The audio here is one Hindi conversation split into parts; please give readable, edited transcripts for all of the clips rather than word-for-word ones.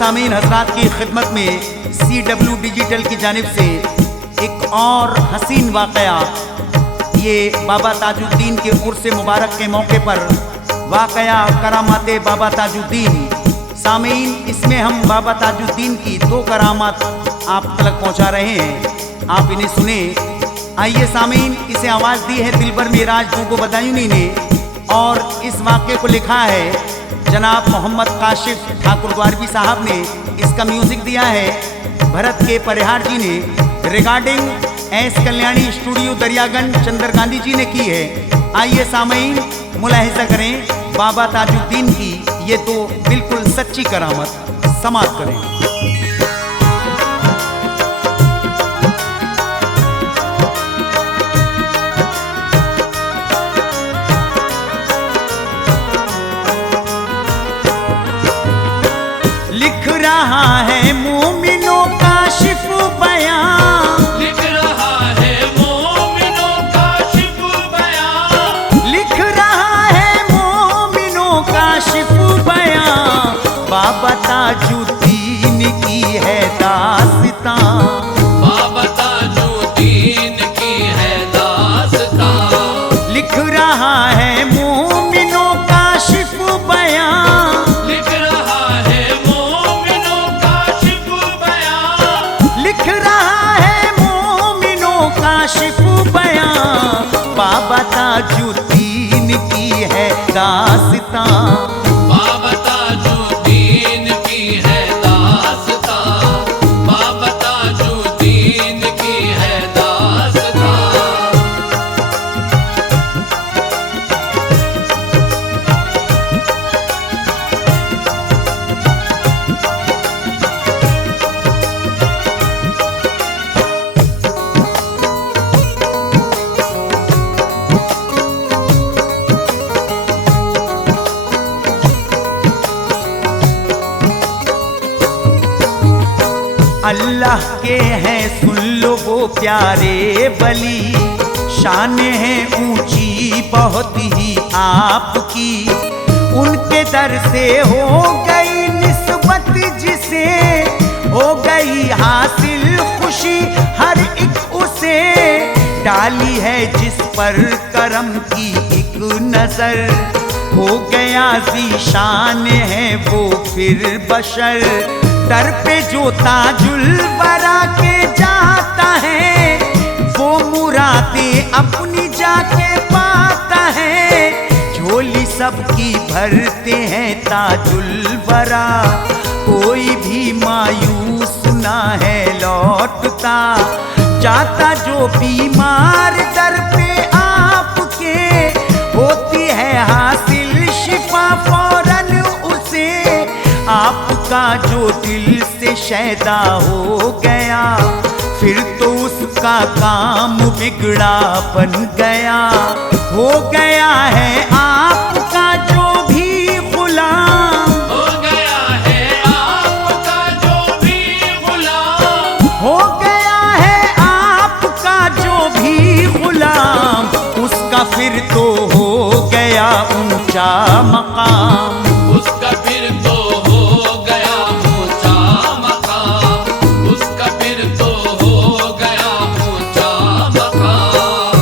सामीन हजरात की खिदमत में CW डिजिटल की जानिब से एक और हसीन वाक़या, ये बाबा ताजुद्दीन के उर्स मुबारक के मौके पर वाक़या करामाते बाबा ताजुद्दीन। सामीन, इसमें हम बाबा ताजुद्दीन की 2 करामात आप तक पहुंचा रहे हैं, आप इन्हें सुने। आइए सामीन, इसे आवाज़ दी है दिलबर मेराज दूगो बदायूनी ने और इस वाक़े को लिखा है जनाब मोहम्मद काशिफ ठाकुर द्वारवी साहब ने। इसका म्यूज़िक दिया है भरत के परिहार जी ने। Recording S Kalyani studio Daryaganj Chandra Gandhi ji ने की है। आइए सामीन, मुलाहिजा करें बाबा ताजुद्दीन की ये तो बिल्कुल सच्ची करामत, समाअत करें। लिख रहा है मोमिनों का शिफ बयां, लिख रहा है मोमिनों का शिफ बयां, लिख रहा है मोमिनों का शिफ बयां। बाबा ताजुद्दीन की है दास्तां, बाबा ताजुद्दीन की है दास्तां। लिख रहा है मोमिनों का शिफ बयां, लिख रहा है मोमिनों का शिफ बयां, लिख रहा है मोमिनों का शिफ बयां। बाबा ताजुद्दीन की है दास्तां, बाबा ताजुद्दीन की है दास्तां, बाबा ताजुद्दीन की है दास्तां। अल्लाह के हैं सुन लो वो प्यारे बली, शान है ऊंची बहुत ही आपकी। उनके दर से हो गई निस्बत जिसे, हो गई हासिल खुशी हर एक उसे। डाली है जिस पर करम की एक नजर, हो गया ज़ीशान है वो फिर बशर। दर पे जो ताजुल बरा के जाता है, वो मुरादें अपनी जाके पाता है। झोली सबकी भरते हैं ताजुल बरा, कोई भी मायूस ना है लौटता। जाता जो बीमार दर पे आपके, होती है हासिल शिफा फौरन उसे। आपका जो दिल से शैदा हो गया, फिर तो उसका काम बिगड़ा बन गया। हो गया है आपका जो भी गुलाम, हो गया है आपका जो भी गुलाम, हो गया है आपका जो भी गुलाम। उसका फिर तो हो गया ऊंचा मकाम, उसका फिर तो हो गया ऊंचा मकाम, उसका फिर तो हो गया ऊंचा मकाम।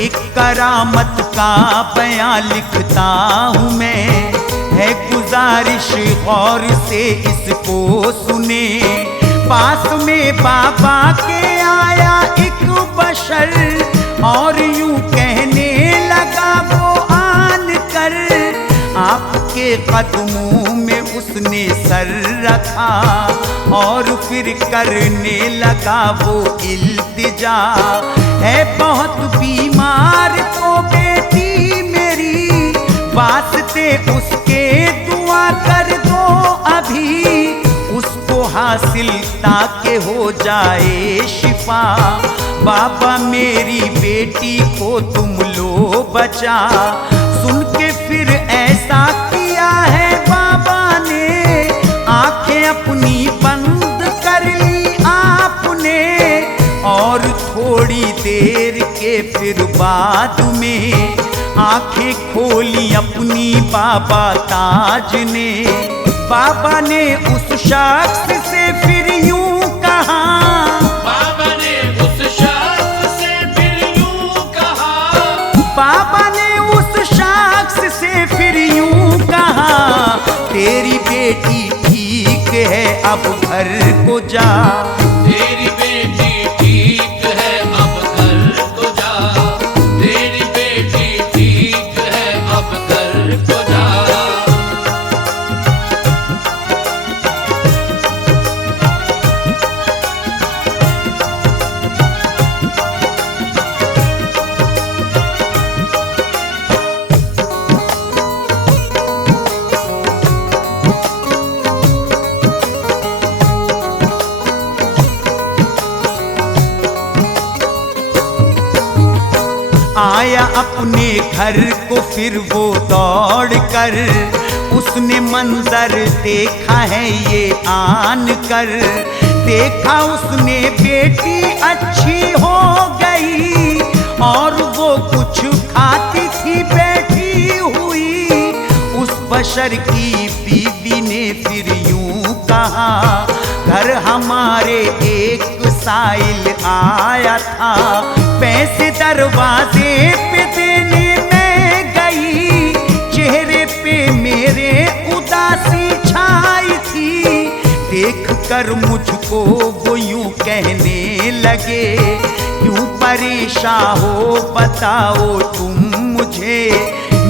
एक करामत का बयां लिखता हूँ मैं, है गुजारिश गौर से इसको सुने। पास में बाबा के आया एक बशर, और यूं कहने लगा वो आन कर। आपके कदमों में उसने सर रखा, और फिर करने लगा वो इल्तिजा। है बहुत बीमार तो बेटी मेरी, वास्ते उसके दुआ कर दो अभी। उसको हासिल ताकि हो जाए शिफा। बाबा मेरी बेटी को तुम लो बचा। सुन के फिर ऐसा किया है बाबा ने, आंखें अपनी बंद कर ली आपने। और थोड़ी देर के फिर बाद में आंखें खोली अपनी बाबा ताज ने। बाबा ने उस शख्स से फिर यूं कहा, बाबा ने उस शख्स से फिर यूं कहा, बाबा ने उस शख्स से फिर यूं कहा, तेरी बेटी ठीक है अब घर को जा। तेरी बेटी ठीक है अब घर को जा। तेरी बेटी ठीक है अब घर को जा। आया अपने घर को फिर वो दौड़ कर, उसने मंजर देखा है ये आन कर। देखा उसने बेटी अच्छी हो गई, और वो कुछ खाती थी बैठी हुई। उस बशर की बीवी ने फिर यूं कहा, घर हमारे एक साइल आया था, पैसे दरवाजे पे देने में गई। चेहरे पे मेरे उदासी छाई थी, देख कर मुझको वो यूं कहने लगे, क्यों परेशान हो बताओ तुम मुझे।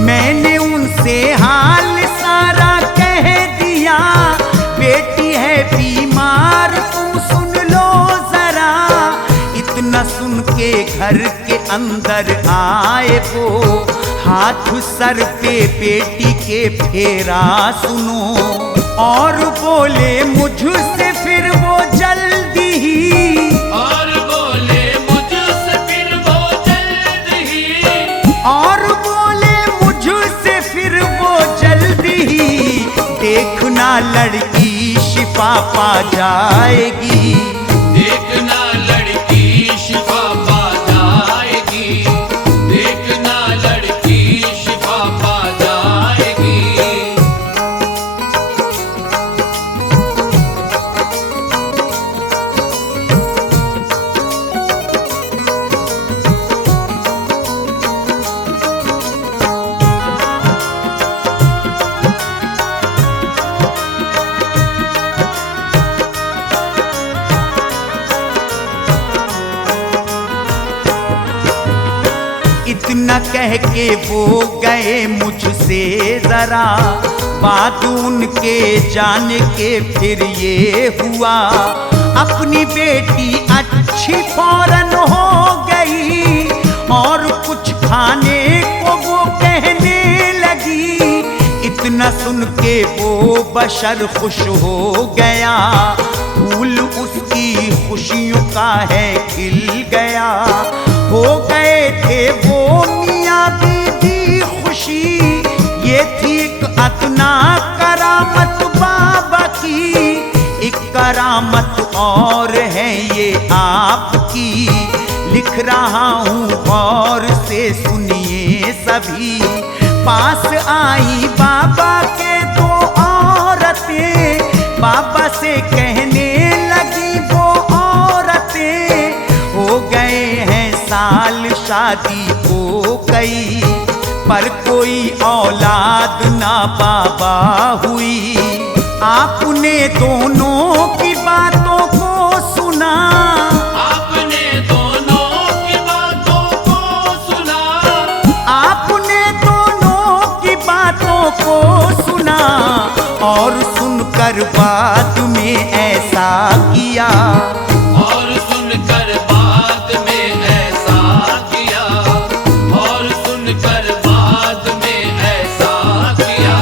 मैंने उनसे हाल सारा कह दिया, बेटी है बीमार तुम सुन लो जरा। इतना सुन के घर के अंदर आए वो, हाथ सर पे बेटी के फेरा सुनो। और बोले मुझसे फिर वो जल्दी ही, और बोले मुझसे फिर वो जल्द ही, और बोले मुझसे फिर वो जल्दी ही। देखना लड़की शिफा पा जाएगी, देखना लड़की शिफा पा जाएगी। देखना लड़की शिफा पा जाएगी। इतना कह के वो गए मुझसे जरा, बात उनके जाने के फिर ये हुआ, अपनी बेटी अच्छी फौरन हो गई। और कुछ खाने को वो कहने लगी, इतना सुन के वो बशर खुश हो गया। फूल उसकी खुशियों का है खिल गया, हो गए थे वो मियाँ बीवी खुशी। ये थी एक अदना करामत बाबा की, एक करामत और है ये आपकी। लिख रहा हूँ गौर से सुनिए सभी। पास आई बाबा के दो औरतें, बाबा से कहने लगी वो औरतें, हो गए हैं साल शादी को कई, पर कोई औलाद ना बाबा हुई। आपने दोनों की बातों को सुना, आपने दोनों की बातों को सुना, आपने दोनों की बातों को सुना। और सुनकर बाद में ऐसा किया, और सुनकर बाद में ऐसा किया, और सुनकर बाद में ऐसा किया।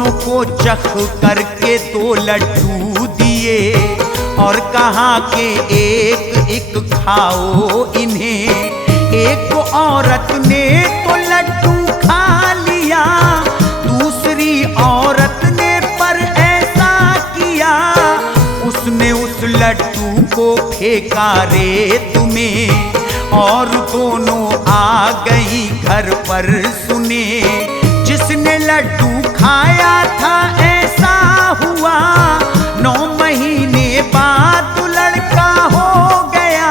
दोनों को चख करके 2 लड्डू दिए और कहा कि एक एक खाओ इन्हें। एक औरत ने तो लड्डू खा लिया, दूसरी औरत ने पर ऐसा किया, उसने उस लड्डू को फेंका रेत में और दोनों आ गई घर पर सुने। जिसने लड्डू खाया था ऐसा हुआ, 9 महीने बाद लड़का हो गया।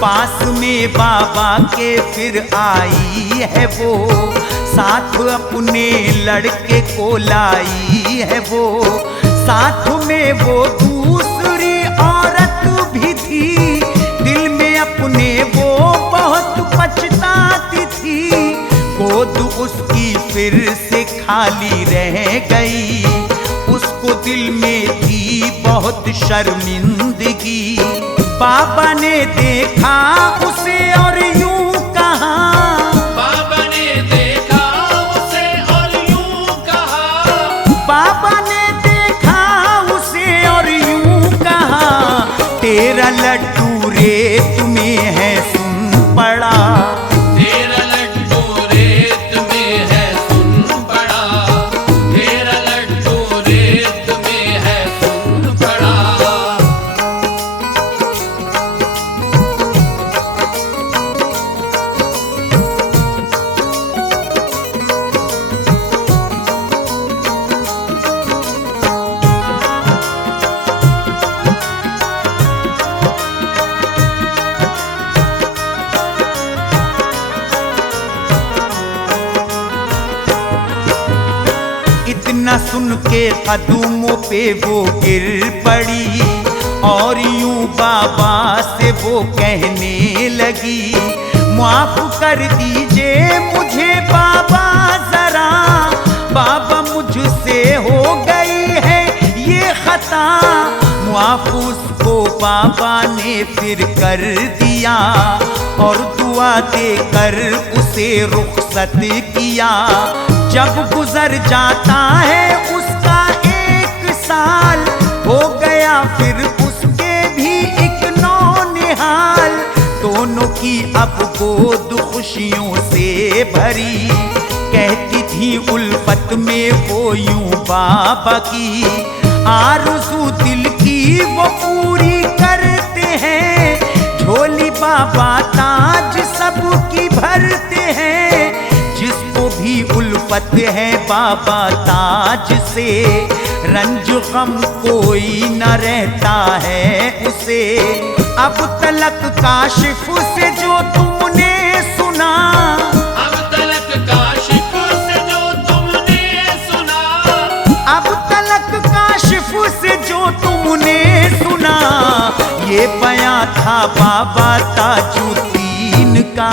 पास में बाबा के फिर आई है वो, साथ अपने लड़के को लाई है वो। साथ में वो दूसरी औरत भी थी, दिल में अपने वो बहुत पछताती थी। गोद उसकी फिर से खाली रह गई, उसको दिल में थी बहुत शर्मिंदगी। बाबा ने देखा उसे और यूं कहा, बाबा ने देखा उसे और यूं कहा, बाबा ने देखा उसे और यूं कहा, तेरा लड्डू रेत में है सुन पड़ा। तेरा लड्डू रेत में है सुन पड़ा, तेरा लड्डू रेत में है सुन पड़ा। इतना सुन के कदमों पे वो गिर पड़ी और यूं बाबा से वो कहने लगी, माफ कर दीजिए मुझे बाबा जरा, बाबा मुझसे हो गई है ये खता। माफ उसको बाबा ने फिर कर दिया और दुआ देकर उसे रुखसत किया। जब गुजर जाता है उसका 1 साल, हो गया फिर उसके भी एक नौनिहाल। दोनों की अब गोद खुशियों से भरी, कहती थी उल्फत में वो यूं बाबा की। आरज़ू दिल की वो पूरी करते हैं, झोली बाबा ताज सबकी भरते हैं। जिसको भी उल्फत है बाबा ताज से, रंज गम कोई न रहता है उसे। अब तलक काशिफ से जो तुमने सुना, अब तलक काशिफ से जो तुमने सुना, अब तलक काशिफ से जो तुमने सुना, ये बयां था बाबा ताजुद्दीन का।